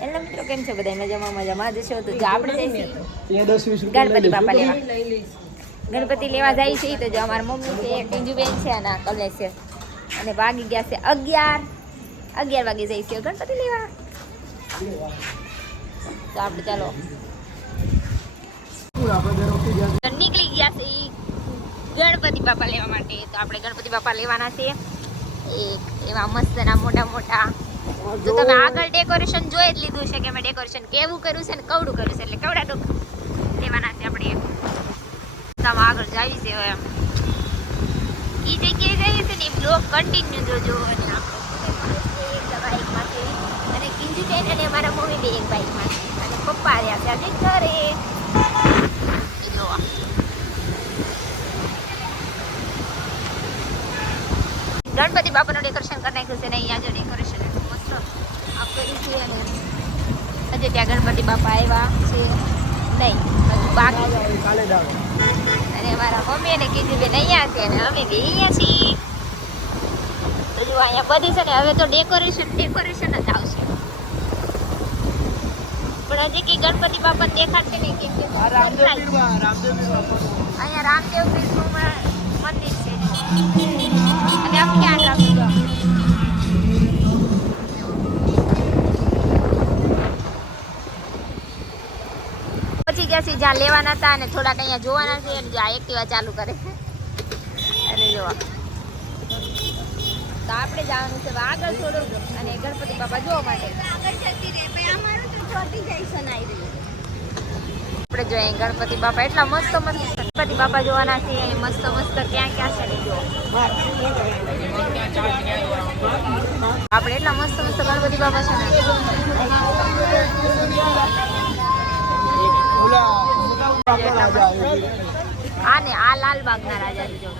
એટલે મિત્રો કેમ છો બધા? મજામાં જશો તો જો આપણે જઈશું ગણપતિ બાપા લેવા. ગણપતિ લેવા જાય છે તો જો અમારા મમ્મી છે, પિંજુબેન છે અને કમલેશ છે અને વાગી ગયા છે 11 વાગે જઈશું ગણપતિ લેવા. તો આપણે ચાલો નીકળી ગયા છે ગણપતિ બાપા લેવા માટે. તો આપણે ગણપતિ બાપા લેવાના છે એક એવા મસ્ત ના મોટા મોટા. જો તમે આગળ ડેકોરેશન જોઈ જ લીધું છે કે મેં ડેકોરેશન કેવું કર્યું છે ને કવડું કર્યું છે, એટલે કવડા તો લેવાના છે આપણે. તમે આગળ જાવી છે હવે ઈ જગ્યાએ જઈએ છે ને એ બ્લોગ કન્ટિન્યુ જોજો. અને આપણે એક બાઇકમાં છે અને કિંજુ બેન અને અમારા મમ્મી બે એક બાઇકમાં છે અને પપ્પા રહ્યા છે આજે ઘરે. જોવા ગણપતિ બાપાનું ડેકોરેશન કરી નાખ્યું છે ને અહીંયા જો ડેકોરેશન એટલું મસ્ત કર્યું છે. અને હજુ ત્યાં ગણપતિ બાપા આવ્યા છે નહીં, હજુ બાકી. અને અમારા મમ્મી અને કીધું બેન અહીંયા છે અને અમે બે અહીંયા છીએ. તો જો અહીંયા બધી છે ને હવે તો ડેકોરેશન જ આવશે, પણ હજી કઈ ગણપતિ બાપા દેખાડશે નહીં કેમ કે અહીંયા રામદેવ પીરનું મંદિર છે અને આમ ખ્યાલ રાખજો. પછી ગયા છે જ્યાં લેવાના હતા અને થોડાક અહીંયા જોવાના છે અને જ્યાં એક્ટિવા ચાલુ કરે છે અને જોવા. તો આપણે જવાનું છે આગળ થોડું અને ગણપતિ બાપા જોવા માટે. આપણે જોઈએ ગણપતિ બાપા એટલા મસ્ત ગણપતિ બાપા જોવાના છે. મસ્ત ક્યાં છે ને જો આપણે એટલા મસ્ત ગણપતિ બાપા છે ને. આને આ લાલબાગના રાજા જો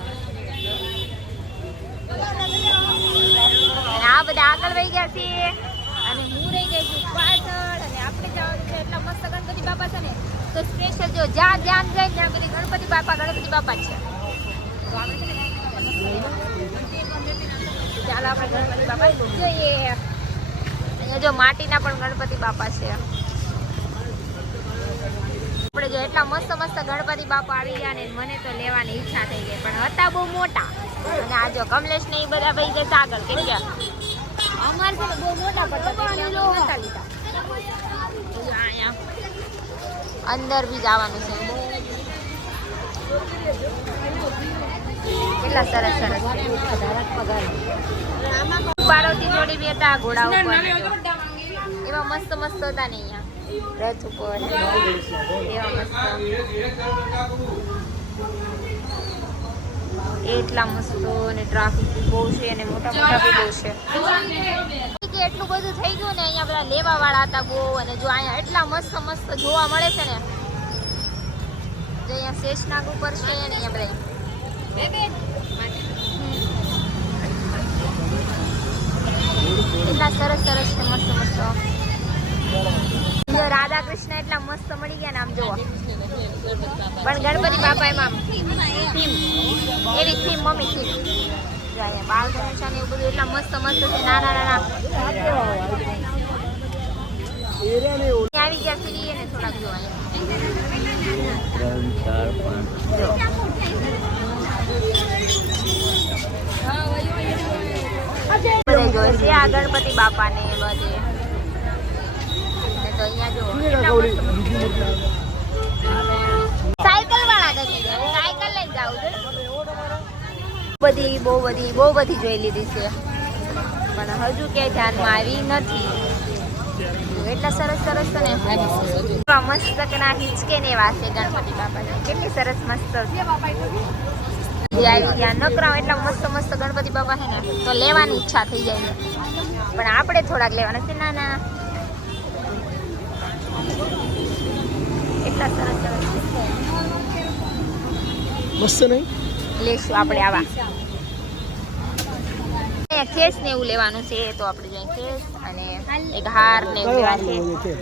અને આ બધા આગળ વહી ગયા છે અને હું રહી ગઈ છું પાછળ. અને આપણે જવાનું છે એટલા મસ્ત ગણપતિ બાપા છે ને તો સ્પેશિયલ જો જ્યાં જાય ત્યાં બધી ગણપતિ બાપા છે. ચાલો આપણે ગણપતિ બાપા જોઈએ. અહીંયા જો માટીના પણ ગણપતિ બાપા છે. આપણે જો એટલા મસ્ત ગણપતિ બાપા આવી ગયા ને મને તો લેવાની ઈચ્છા થઈ ગઈ, પણ હતા બહુ મોટા. અને આ જો કમલેશ ને એ બધા ભાઈ જતા આગળ કેમ કે અમારે છે બહુ મોટા પડતા લીધા. અહીંયા અંદર બી જવાનું છે. કેટલા સરસ પાર્વતી જોડી બી હતા ઘોડા ઉપર, એવા મસ્ત હતા ને અહીંયા રથ ઉપર એવા મસ્ત. એટલા મસ્ત અને ટ્રાફિક બહુ છે અને મોટા બી બહુ છે. એટલું બધું થઈ ગયું ને અહીંયા બધા લેવા વાળા હતા બહુ. અને જો અહીંયા એટલા મસ્ત જોવા મળે છે ને. જો અહીંયા શેષનાગ ઉપર છે ને અહીંયા બધા એટલા સરસ છે મસ્ત. જો રાધા કૃષ્ણ એટલા મસ્ત મળી ગયા ને આમ જોવા. પણ ગણપતિ બાપા એમાં થીમ એવી થીમ મમ્મી થીમ જો અહીંયા બાળ ગણેશ ને એવું બધું એટલા મસ્ત છે. નાના આવી ગયા ફરી અને થોડાક જો અહીંયા જોઈશે આ ગણપતિ બાપા ને બધે. તો અહીંયા જો સાયકલ વાળા ગમી જાય, સાયકલ લઈને જાવ છે. બહુ બધી જોઈ લીધી છે પણ હજુ ક્યાંય ધ્યાનમાં આવી નથી. એટલા સરસ ને મસ્ત ના હિંચકે ને એવા છે ગણપતિ બાપા. કેટલી સરસ મસ્ત આવી ગયા નકરા. એટલા મસ્ત ગણપતિ બાપા છે ને તો લેવાની ઈચ્છા થઈ જાય છે, પણ આપણે થોડાક લેવાના છે નાના. એટલા સરસ મસ્ત નહીં લેશું આપણે આવા. ખેસ ને એવું લેવાનું છે તો આપણે જોઈએ ખેસ અને એક હાર ને એવું લેવાનું છે.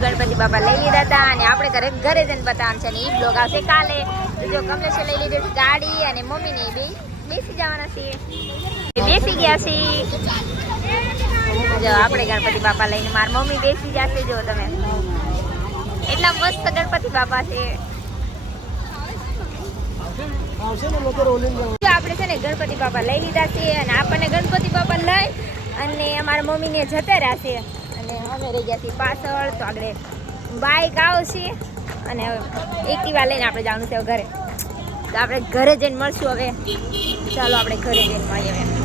ગણપતિ બાપા લઈ લીધા હતા અને આપણે ઘરે જઈને બતાવવાનું છે. અને એ બ્લોગ આવશે કાલે. જો કમલેશે લઈ લીધી ગાડી અને મમ્મીને બે બેસી જવાના છીએ. બેસી ગયા છીએ. જો આપણે ગણપતિ બાપા લઈને મારી મમ્મી બેસી જશે. જો તમે એટલા મસ્ત ગણપતિ બાપા છે. આપણે છે ને ગણપતિ બાપા લઈ લીધા છે અને આપણને ગણપતિ બાપા લઈ અને અમારા મમ્મીને જતા રહેશે અને અમે રહી ગયા છીએ પાછળ. તો આગળ બાઇક આવશે અને એક્ટિવા લઈને આપણે જવાનું છે ઘરે. તો આપણે ઘરે જઈને મળશું હવે. ચાલો આપણે ઘરે જઈને મળીએ.